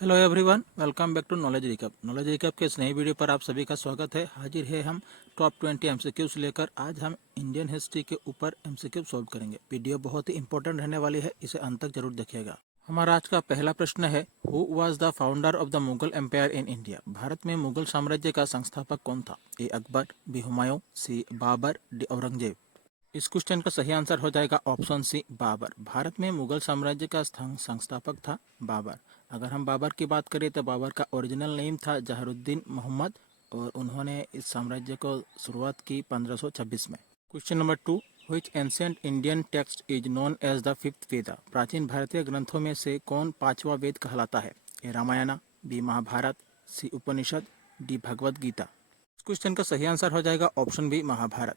Hello everyone, welcome back to knowledge recap. Knowledge recap के इस नई वीडियो पर आप सभी का स्वागत है। हाजिर है हम टॉप 20 एमसीक्यूज लेकर। आज हम इंडियन हिस्ट्री के ऊपर एमसीक्यू सॉल्व करेंगे। वीडियो बहुत ही इंपॉर्टेंट रहने वाली है, इसे अंत तक जरूर देखिएगा। हमारा आज का पहला प्रश्न है, who was the founder of the Mughal empire in India? भारत में मुगल साम्राज्य का संस्थापक कौन था? A Akbar, B Humayun, C Babur, D Aurangzeb. इस क्वेश्चन का सही आंसर हो जाएगा ऑप्शन सी, बाबर। भारत में मुगल साम्राज्य का संस्थापक था बाबर। अगर हम बाबर की बात करें तो बाबर का ओरिजिनल नेम था जहरुद्दीन मोहम्मद और उन्होंने इस साम्राज्य को शुरुआत की 1526 में। Question number 2, which ancient Indian text is known as the fifth Veda? प्राचीन भारतीय ग्रंथों में से कौन पांचवा वेद कहलाता है? ए रामायण, बी महाभारत, सी उपनिषद, डी भगवद गीता। इस क्वेश्चन का सही आंसर हो जाएगा ऑप्शन बी, महाभारत।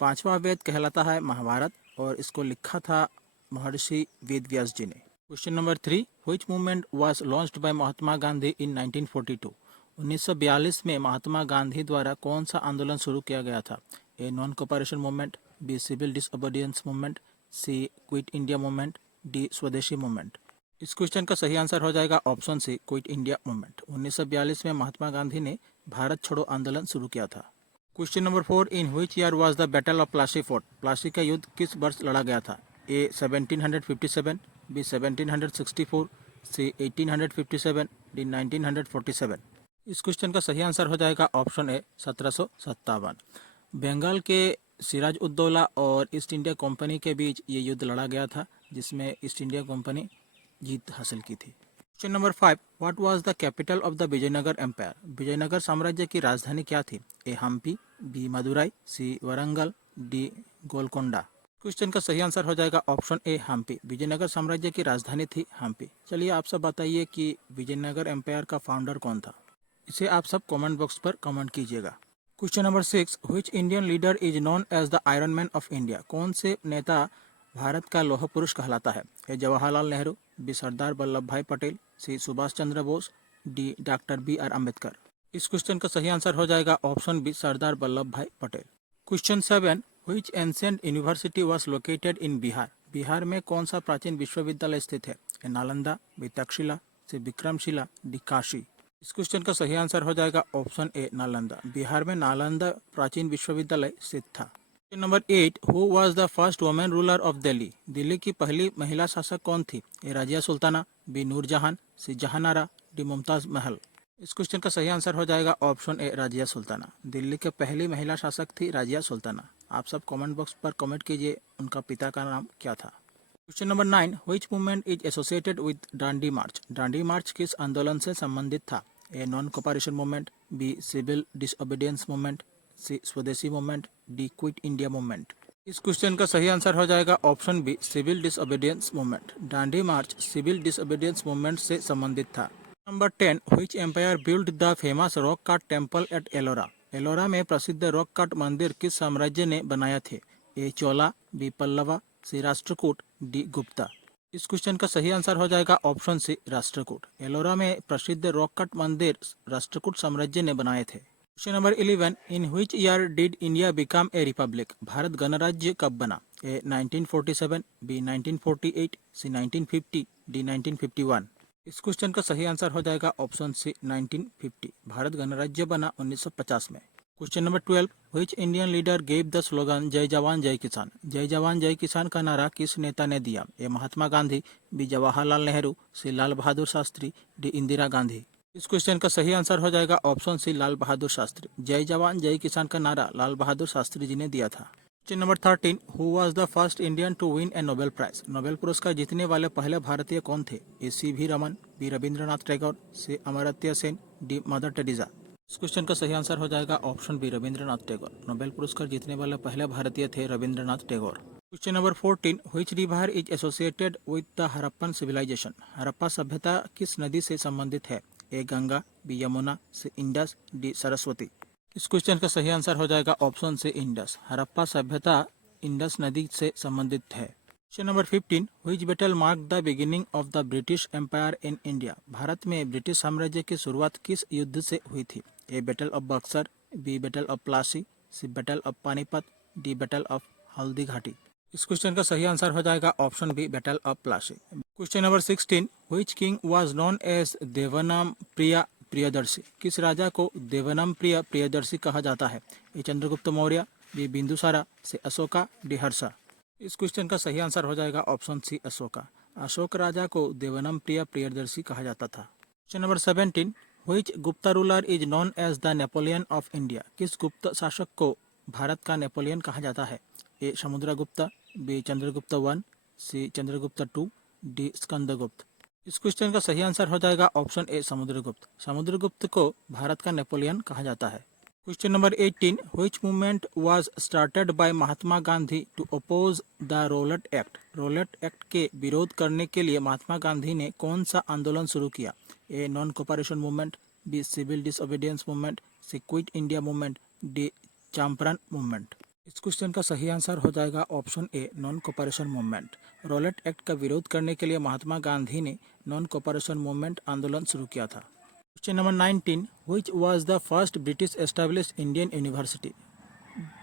पांचवा वेद कहलाता है महाभारत और इसको लिखा था महर्षि वेद व्यास जी ने। Question number 3, which movement was launched by Mahatma Gandhi in 1942? 1942 में महात्मा गांधी द्वारा कौन सा आंदोलन शुरू किया गया था? A non cooperation movement, B civil disobedience movement, C quit India movement, D swadeshi movement. इस क्वेश्चन का सही आंसर हो जाएगा option C, quit India movement. 1942 में महात्मा गांधी ने भारत छोड़ो आंदोलन शुरू किया था। Question number 4, in which year was the battle of Plassey fort? Plassey का युद्ध किस वर्ष लड़ा गया था? ए 1757, बी 1764, सी 1857, डी 1947। इस क्वेश्चन का सही आंसर हो जाएगा ऑप्शन ए, 1757। बंगाल के सिराज उद्दौला और ईस्ट इंडिया कंपनी के बीच ये युद्ध लड़ा गया था, जिसमें ईस्ट इंडिया कंपनी जीत हासिल की थी। Question number 5, what was the capital of the Vijayanagara empire? Vijayanagara साम्राज्य की राजधानी क्या थी? A Hampi, B Madurai, C Warangal, D Golconda. Question का सही आंसर हो जाएगा ऑप्शन ए, हम्पी। विजयनगर साम्राज्य की राजधानी थी हम्पी। चलिए आप सब बताइए कि विजयनगर एम्पायर का फाउंडर कौन था? इसे आप सब कमेंट बॉक्स पर कमेंट कीजिएगा। Question number 6, which Indian leader is known as the iron man of India? कौन से नेता भारत का लौह पुरुष कहलाता है? A Jawaharlal Nehru, B Sardar Vallabh Bhai Patel, C Subhash Chandra Bose, D doctor B R Ambedkar. इस क्वेश्चन का सही आंसर हो जाएगा option B, Sardar Vallabh Bhai Patel. Question 7, which ancient university was located in Bihar? Bihar में कौन सा प्राचीन विश्वविद्यालय स्थित है? ए नालंदा, बी तक्षशिला, सी विक्रमशिला, डी काशी। इस क्वेश्चन का सही आंसर हो जाएगा ऑप्शन ए, नालंदा। बिहार में नालंदा प्राचीन विश्वविद्यालय स्थित था। Question number 8, who was the first women ruler of Delhi? Delhi की पहली महिला शासक कौन थी? ए राजिया सुल्ताना, बी नूरजहां, सी जहानारा, डी मुमताज महल। इस क्वेश्चन का सही आंसर हो जाएगा ऑप्शन ए, राजिया सुल्ताना। दिल्ली की पहली महिला शासक थी राजिया सुल्ताना। आप सब कमेंट बॉक्स पर कमेंट कीजिए उनका पिता का नाम क्या था। Question number 9, which movement is associated with Dandi march? Dandi march किस आंदोलन से संबंधित था? A non cooperation movement, B civil disobedience movement, C Swadeshi movement, D quit India movement. इस क्वेश्चन का सही आंसर हो जाएगा option B, civil disobedience movement. Dandi march civil disobedience movement से संबंधित था। Number 10, which empire build the famous rock cut temple at Ellora? Ellora में प्रसिद्ध रॉक कट मंदिर किस साम्राज्य ने बनाया थे? ए चोला, बी पल्लवा, सी राष्ट्रकूट, डी गुप्ता। इस क्वेश्चन का सही आंसर हो जाएगा ऑप्शन सी, राष्ट्रकूट। एलोरा में प्रसिद्ध रॉक कट मंदिर राष्ट्रकूट साम्राज्य ने बनाए थे। Question number 11, in which year did India become a Republic? Bharat गणराज्य कब बना? ए 1947, बी 1948, सी 1950, डी 1951। इस क्वेश्चन का सही आंसर हो जाएगा ऑप्शन सी, 1950। भारत गणराज्य बना 1950 में। Question number 12, which Indian leader gave the slogan जय जवान जय किसान? जय जवान जय किसान का नारा किस नेता ने दिया? ए महात्मा गांधी, बी जवाहरलाल नेहरू, सी लाल बहादुर शास्त्री, डी इंदिरा गांधी। इस क्वेश्चन का सही आंसर हो जाएगा ऑप्शन सी, लाल बहादुर शास्त्री। जय जवान जय किसान का नारा लाल बहादुर शास्त्री जी ने दिया था। Question number 13, who was the first Indian to win a Nobel prize? Nobel पुरस्कार जीतने वाले पहले भारतीय कौन थे? A C V Raman, B Rabindranath Tagore, C Amartya Sen, D Mother Teresa. इस क्वेश्चन का सही आंसर हो जाएगा option B, Rabindranath Tagore. Nobel पुरस्कार जीतने वाले पहले भारतीय थे Rabindranath Tagore. Question number 14, which river is associated with the Harappan civilisation? Harappa सभ्यता किस नदी से संबंधित है? A Ganga, B Yamuna, C Indus, D Saraswati. इस क्वेश्चन का सही आंसर हो जाएगा ऑप्शन से, इंडस। हड़प्पा सभ्यता इंडस नदी से संबंधित है। Question number 15, which battle mark the beginning of the British empire in India? भारत में ब्रिटिश साम्राज्य की शुरुआत किस युद्ध से हुई थी? A battle of Buxar, B battle of Plassey, C battle of Panipat, D battle of Haldighati. इस क्वेश्चन का सही आंसर हो जाएगा option B, battle of Plassey. Question number 16, which king was known as Devanam Priya Priyadarshi? किस राजा को देवनम प्रिय प्रियदर्शी कहा जाता है? A Chandragupta Maurya, B Bindusara, C Ashoka, D Harsha. इस क्वेश्चन का सही आंसर हो जाएगा ऑप्शन सी अशोका। अशोक राजा को देवनम प्रिय प्रियदर्शी कहा जाता था। Question number 17, which Gupta ruler is known as the Napoleon of India? किस गुप्त शासक को भारत का नेपोलियन कहा जाता है? A Samudragupta, B Chandragupta one, C Chandragupta two, D Skandagupta. इस क्वेश्चन का सही आंसर हो जाएगा ऑप्शन ए समुद्रगुप्त। समुद्रगुप्त को भारत का नेपोलियन कहा जाता है। Question number 18, which movement was started by Mahatma Gandhi to oppose the Rowlatt Act? Rowlatt Act के विरोध करने के लिए महात्मा गांधी ने कौन सा आंदोलन शुरू किया? A non cooperation movement, B civil disobedience movement, C quit India movement, D Champaran movement. इस क्वेश्चन का सही आंसर हो जाएगा option A non cooperation movement. Rowlatt Act का विरोध करने के लिए महात्मा गांधी ने नॉन कोऑपरेशन मूवमेंट आंदोलन शुरू किया था। Question number 19, which was the first British established Indian university?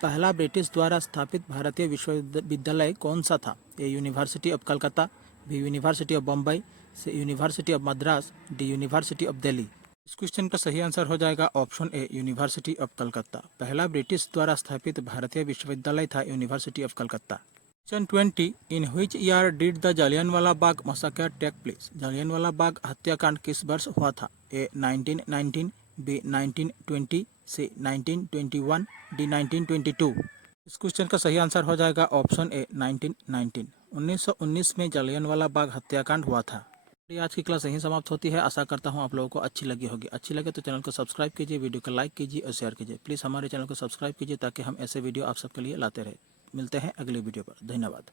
पहला ब्रिटिश द्वारा स्थापित भारतीय विश्वविद्यालय कौन सा था? A University of Calcutta, B University of Bombay, C University of Madras, D University of Delhi. इस क्वेश्चन का सही आंसर हो जाएगा option A University of Calcutta. पहला ब्रिटिश द्वारा स्थापित भारतीय विश्वविद्यालय था University of Calcutta. Question 20, in which year did the Jallianwala Bagh massacre take place? Jallianwala Bagh हत्याकांड किस वर्ष हुआ था? ए 1919, बी 1920, सी 1921, डी 1922। इस क्वेश्चन का सही आंसर हो जाएगा ऑप्शन ए 1919। 1919 में जलियांवाला बाग हत्याकांड हुआ था। आज की क्लास यहीं समाप्त होती है। आशा करता हूँ आप लोगों को अच्छी लगी होगी। अच्छी लगे तो चैनल को सब्सक्राइब कीजिए, वीडियो को लाइक कीजिए और शेयर कीजिए। प्लीज़ हमारे चैनल को सब्सक्राइब कीजिए ताकि हम ऐसे वीडियो आप सबके लिए लाते रहे। मिलते हैं अगले वीडियो पर। धन्यवाद।